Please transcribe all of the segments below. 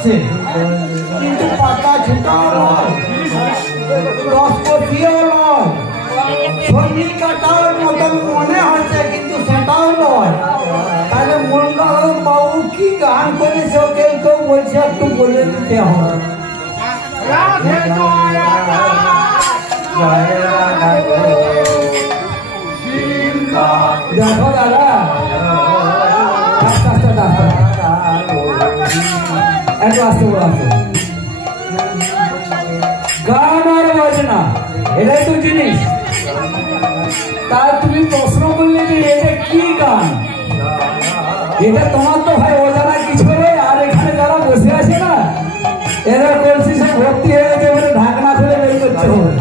হচ্ছে, কিন্তু পাতা ছেটাও নয়, রসকসিও নয়, ছড়ি কাটার মতন মনে হচ্ছে, কিন্তু সেটাও নয়। তাহলে মঙ্গল বাবু কি গান করেছে কেউ কেউ বলছে একটু বলে দিতে হবে। দেখো দাদা, একটু আসতে বলো, আসতে। গান আর বাজনা এটাই তো জিনিস। তা তুমি প্রশ্ন করলে যে এটা কি গান, এটা তোমার তো ভাই অজানা কিছু নেই। আর এখানে যারা বসে আছে না, এরা বলছি সব ভর্তি হয়ে গেছে, বলে ঢাকনা খুলে বের করতে হবে।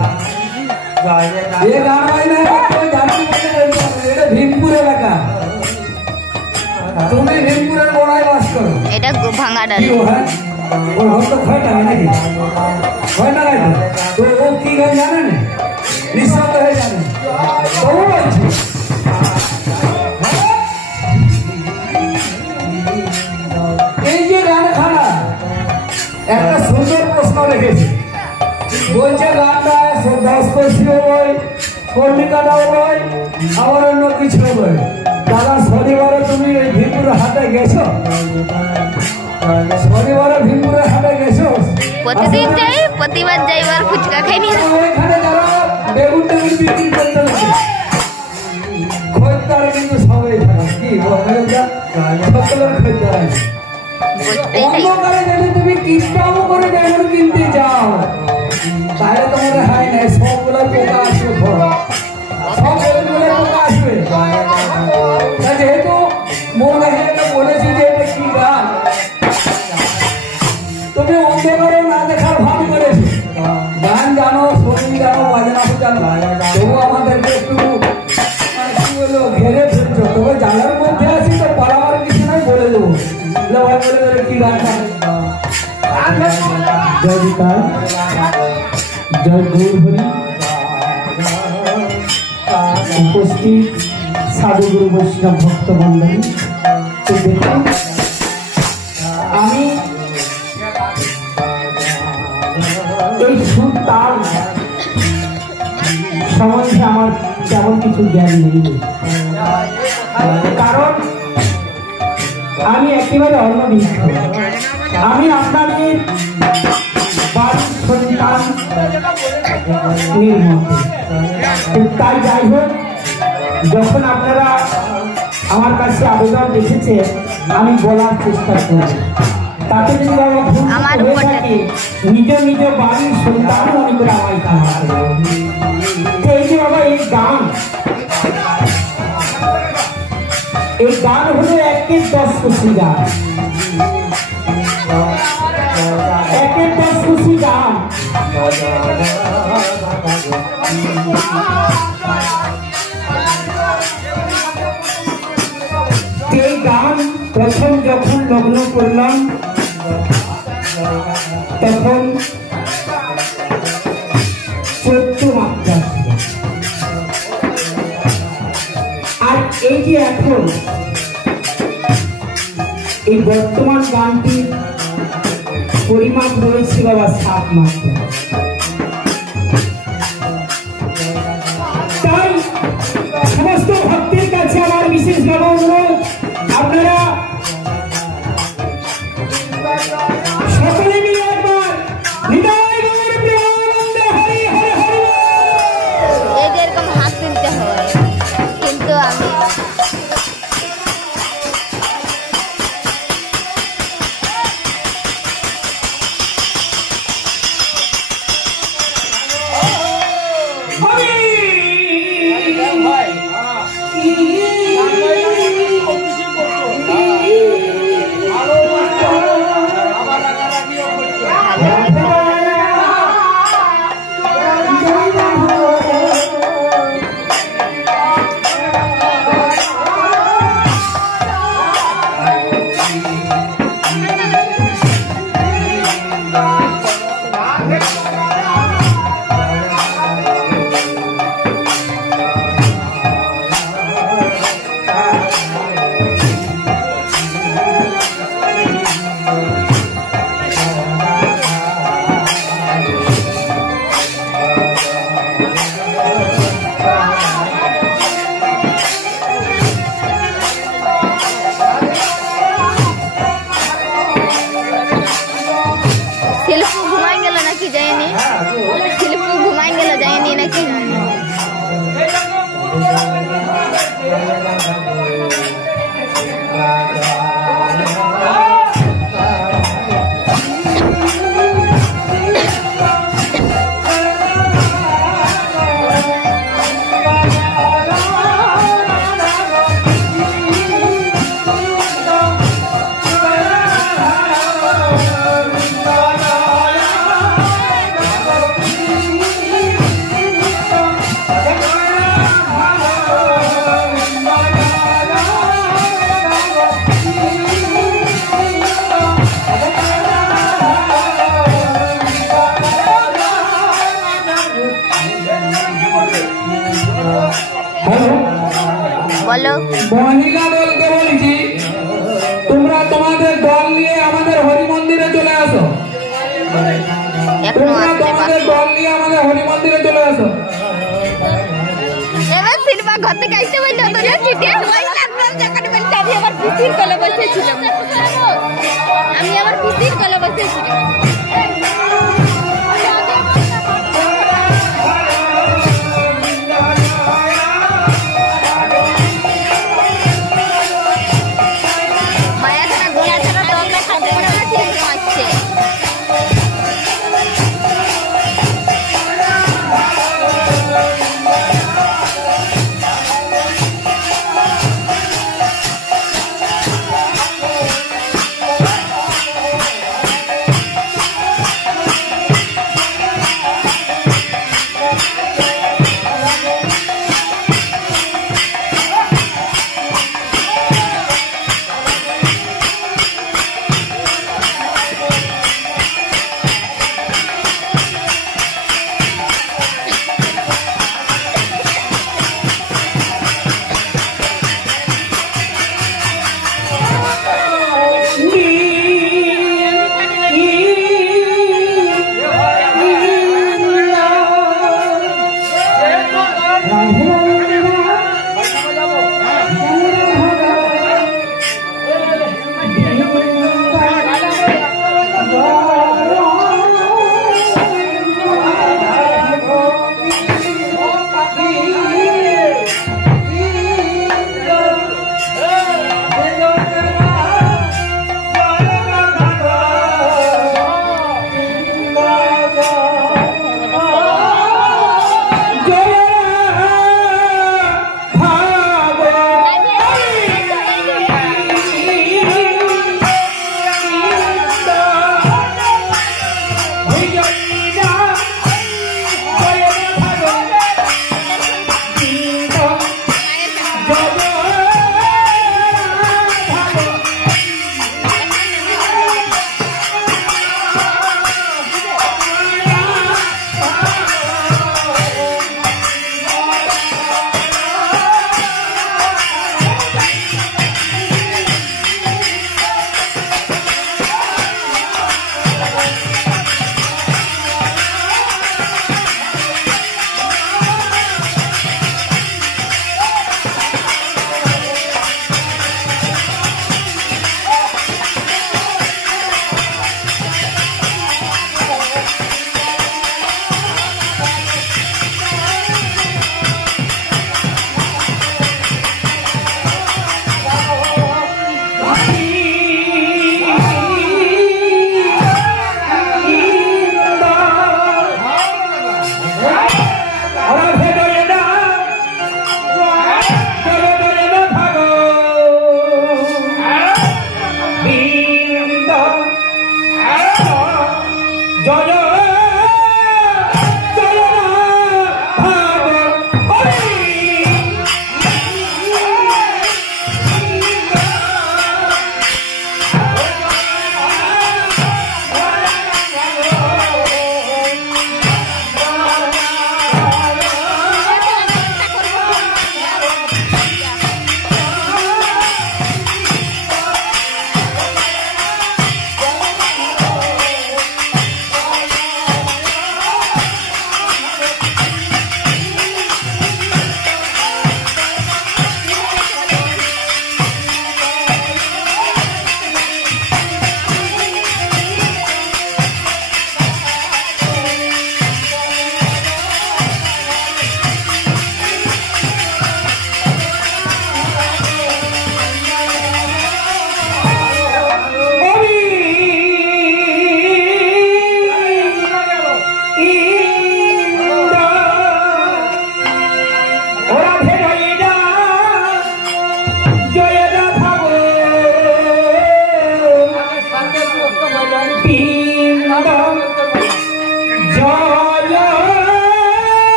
এ গান বাজনা এটা ভীমপুর এলাকা, তুমি ভীমপুরের গোড়ায় বাস করো। এটা ভাঙাডালি ওর হয়তো খয়টা নাকি খয়টা নাই তো ও কি গান জানে না, নিঃশব্দ হয়ে জানে। তবু বলছি এই যে গান খানা একটা সুন্দর প্রশ্ন রেখেছে, বলছে গানটা রসকসিও বই, কর্মিকাটাও বই, আবার অন্য কিছু বই। দাদা শনিবারে তুমি ওই ভীমপুরের হাটে গেছো? শনিবারে ভীমপুরের হাটে গেছো? প্রতিদিন যাই, প্রতিবার যাইবার ফুচকা খাই নি। ওইখানে যারা বেগুন টেগুন বিক্রি করতে লাগে, খদ্দার কিন্তু সবাই থাকে। কি সকলের খদ্দার আছে। অন্ধকারে যদি তুমি কিনটাও করে বেগুন কিনতে যাও, তাহলে তোমাদের হয় না, সবগুলো পোকা আসবে, সব বেগুনগুলো পোকা আসবে। যেহেতু মৌলাহিয়াকে বলেছি যে এটা কি গান, তুমি অন্ধকারে না দেখার ভাব করেছো। গান জানো, সঙ্গীত জানো, বাজনাও জানো, তবু আমাদেরকে একটু কি বলবো ঘেরে ফেলছো। তবে জানার মধ্যে আছি তো পারাবার কিছু নাই, বলে দেবো ভাই, বলে দেবে কি গানটা। জয় বিকাল, জয় গৌরহরি। উপস্থিত সাধুগুরু বৈষ্ণব ভক্ত মন্ডলী, তো দেখুন আমি এই সুর তাল সম্বন্ধে আমার তেমন কিছু জ্ঞান নেই, কারণ আমি একেবারে অন্যদিকে। আমি আপনাদের বাড়ির সন্তান নির্মল। তাই যাই হোক, যখন আপনারা আমার কাছে আবেদন রেখেছে, আমি বলার চেষ্টা করব। তাতে যদি বাবা ভুল হয়ে থাকে, নিজ নিজ বাড়ির সন্তান মনে করে আমায় কান্না করবে। এই যে বাবা এই গান হলো একের 10 খুশি গান, একের 10 খুশি গান। এই গান প্রথম যখন লগ্ন করলাম, তখন 14 মাত্রা ছিল। আর এই যে এখন এই বর্তমান গানটির পরিমাণ রয়েছে বাবা 7 মাত্রা। তাই সমস্ত ভক্তের কাছে আমার বিশেষভাবে অনুরোধ, আপনারা সকলে মিলে একবার হৃদয় গৌর প্রেমানন্দে হরি হরি হরি। এরকম হাত তুলতে হয়, কিন্তু আমি বলো। মহিলা দলকে বলছি তোমরা তোমাদের দল নিয়ে আমাদের হরি মন্দিরে চলে আসো। এখনো তোমরা আসতে তোমাদের পারছো। দল নিয়ে আমাদের হরি মন্দিরে চলে আসো। এবার সিনেমা ঘর থেকে আসতে বলতে হতো না ছুটে আমি আমার পিসির কোলে বসেছিলাম। আমি আমার পিসির কোলে বসেছিলাম। মায়া ছাড়া ঘোড়া ছাড়া দল দেখাতে পারে না, ঠিক আছে।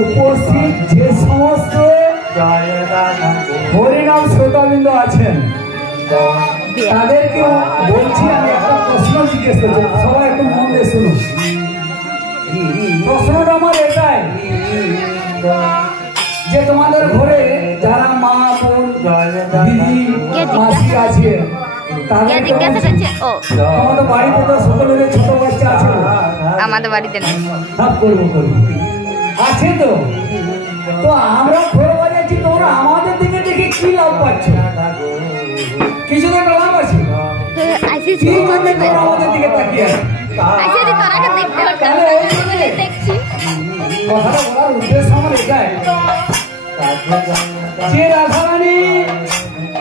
উপস্থিত যে সমস্ত হরিনাম শ্রোতাবৃন্দ আছেন তাদেরকে বলছি, আমি একটা প্রশ্ন জিজ্ঞেস করছি, সবাই একটু মন দিয়ে শুনুন। প্রশ্নটা আমার এটাই যে তোমাদের ঘরে যারা মা বোন দিদি মাসি আছে তাদেরকে আমাদের বাড়িতে তো সকলের ছোট বাচ্চা আছে, আমাদের বাড়িতে নেই, সব করবো আছে তো। তো আমরা ঘরে বাজাচ্ছি, তোমরা আমাদের দিকে দেখে কি লাভ পাচ্ছ? কিছু তো লাভ আছে, আমাদের দিকে তাকিয়ে কথাটা বলার উদ্দেশ্য আমার এটাই যে রাধারানী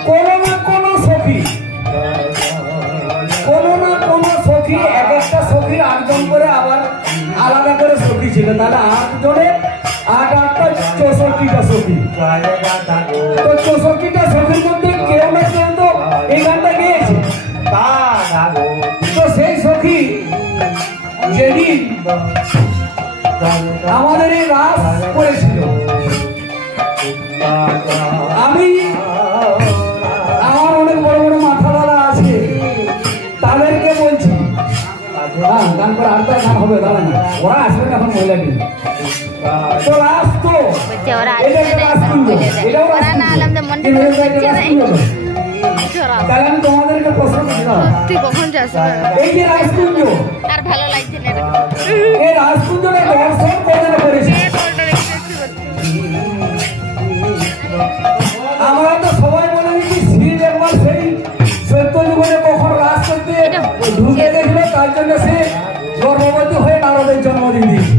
কোনো না কোনো সখী এক একটা সখীর 8 জন করে আবার আলাদা করে সখী ছিল, তাহলে 8 জনের 8-8টা 64টা সখী। তো 64টা সখীর মধ্যে কেউ না কেউ তো এই গানটা গেয়েছে। তো সেই সখী যেদিন আমাদের এই রাস করেছিল, আমি আমার অনেক বড় বড় মাথা দাদা আছে তাদেরকে বলছি, হ্যাঁ গান করে আর গান হবে, দাঁড়ান ওরা আসবে এখন মহিলা কিন্তু তো রাস তো তাহলে আমি তোমাদেরকে প্রশ্ন করছিলাম, এই যে রাজকুঞ্জ আর ভালো লাগছে না, এই রাজকুঞ্জটা দর্শন কজন করেছে? আমরা তো সবাই বলে দিচ্ছি শিব একবার সেই সত্য জীবনে কখন রাজ করতে ঢুকে গেছিল, তার জন্য সে গর্ভবতী হয়ে নারদের জন্মদিন দিয়েছে।